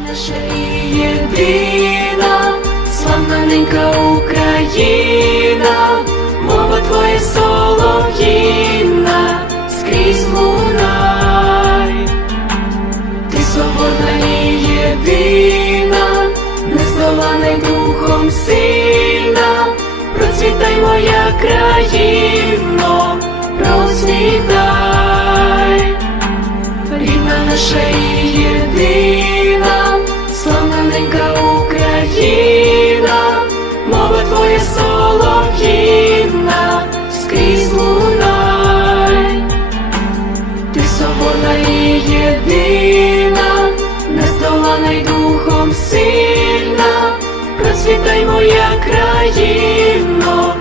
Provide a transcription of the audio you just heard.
наша єдина, славна ненька Україна, мова твоя солов'їна, скрізь лунай. Ти соборна і єдина, нездолана й духом сильна, процвітай моя країно, процвітай, твоя солов'їна, скрізь лунай. Ти соборна і єдина, нездолана й духом сильна, процвітай моя країно,